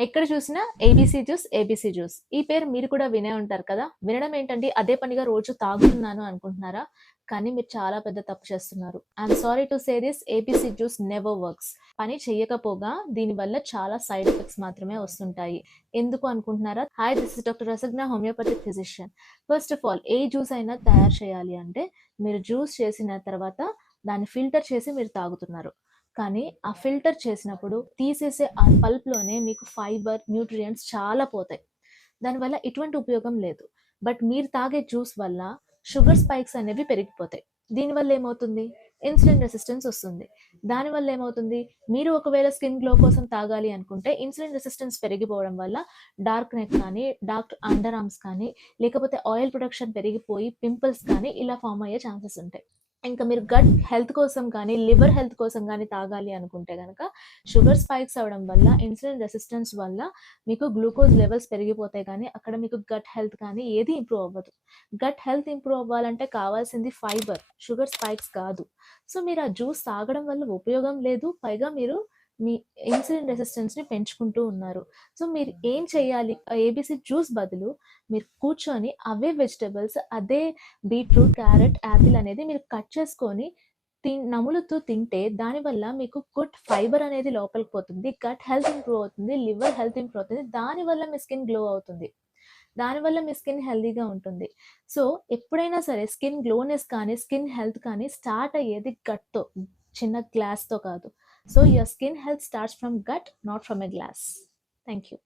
ఎక్కడ చూసినా ABC juice, ABC juice. ఈ పేరు మీరు కూడా వినే ఉంటారు కదా! వినడం ఏంటండి అదే పనిగా రోజు తాగుతున్నాను అనుకుంటున్నారా? కానీ మీరు చాలా పెద్ద తప్పు చేస్తున్నారు. I'm sorry to say this ABC juice never works. పని చెయ్యకపోగా దీనివల్ల చాలా సైడ్ ఎఫెక్ట్స్ మాత్రమే వస్తుంటాయి. ఎందుకు అనుకుంటున్నారా? Hi this is doctor Rasagna homoeopathic physician. First of all A juice అయినా తయారు చేయాలి అంటే మీరు జ్యూస్ చేసిన తర్వాత దాన్ని ఫిల్టర్ చేసి మీరు తాగుతున్నారు. కానీ ఆ ఫిల్టర్ చేసినప్పుడు తీసేసే ఆ పల్ప్‌లోనే మీకు ఫైబర్, న్యూట్రియంట్స్ చాలా పోతాయి. దానివల్ల ఎటువంటి ఉపయోగం లేదు. బట్ మీరు తాగే జ్యూస్ వల్ల షుగర్ స్పైక్స్ అనేవి పెరిగిపోతాయి. దీనివల్ల ఏమవుతుంది? ఇన్సులిన్ రెసిస్టెన్స్ వస్తుంది. దానివల్ల ఏమవుతుంది? మీరు ఒకవేళ స్కిన్ గ్లో కోసం తాగాలి అనుకుంటే ఇన్సులిన్ రెసిస్టెన్స్ పెరిగిపోవడం వల్ల డార్క్ నెక్ కానీ, డార్క్ అండర్ ఆర్మ్స్ కానీ, లేకపోతే ఆయిల్ ప్రొడక్షన్ పెరిగిపోయి పింపుల్స్ కానీ ఇలా ఫార్మ్ అయ్యే ఛాన్సెస్ ఉంటాయి. ఇంకా మీరు గట్ హెల్త్ కోసం కానీ, లివర్ హెల్త్ కోసం కానీ తాగాలి అనుకుంటే గనక షుగర్ స్పైక్స్ అవ్వడం వల్ల, ఇన్సులిన్ రెసిస్టెన్స్ వల్ల మీకు గ్లూకోజ్ లెవెల్స్ పెరిగిపోతాయి కానీ, అక్కడ మీకు గట్ హెల్త్ కానీ ఏది ఇంప్రూవ్ అవ్వదు. గట్ హెల్త్ ఇంప్రూవ్ అవ్వాలంటే కావాల్సింది ఫైబర్, షుగర్ స్పైక్స్ కాదు. సో, మీరు ఆ జ్యూస్ తాగడం వల్ల ఉపయోగం లేదు. పైగా మీరు మీ ఇన్సులిన్ రెసిస్టెన్స్‌ని పెంచుకుంటూ ఉన్నారు. సో, మీరు ఏం చేయాలి? ఆ ఏబీసీ జ్యూస్ బదులు మీరు కూర్చొని అవే వెజిటబుల్స్ అదే బీట్రూట్, క్యారెట్, యాపిల్ అనేది మీరు కట్ చేసుకొని నములుతూ తింటే దానివల్ల మీకు గుడ్ ఫైబర్ అనేది లోపలికి పోతుంది. గట్ హెల్త్ ఇంప్రూవ్ అవుతుంది. లివర్ హెల్త్ ఇంప్రూవ్ అవుతుంది. దానివల్ల మీ స్కిన్ గ్లో అవుతుంది. దానివల్ల మీ స్కిన్ హెల్తీగా ఉంటుంది. సో, ఎప్పుడైనా సరే స్కిన్ గ్లోనెస్ కానీ, స్కిన్ హెల్త్ కానీ స్టార్ట్ అయ్యేది గట్‌తో. చిన్న గ్లాస్‌తో కాదు. So, your skin health starts from gut, not from a glass. Thank you.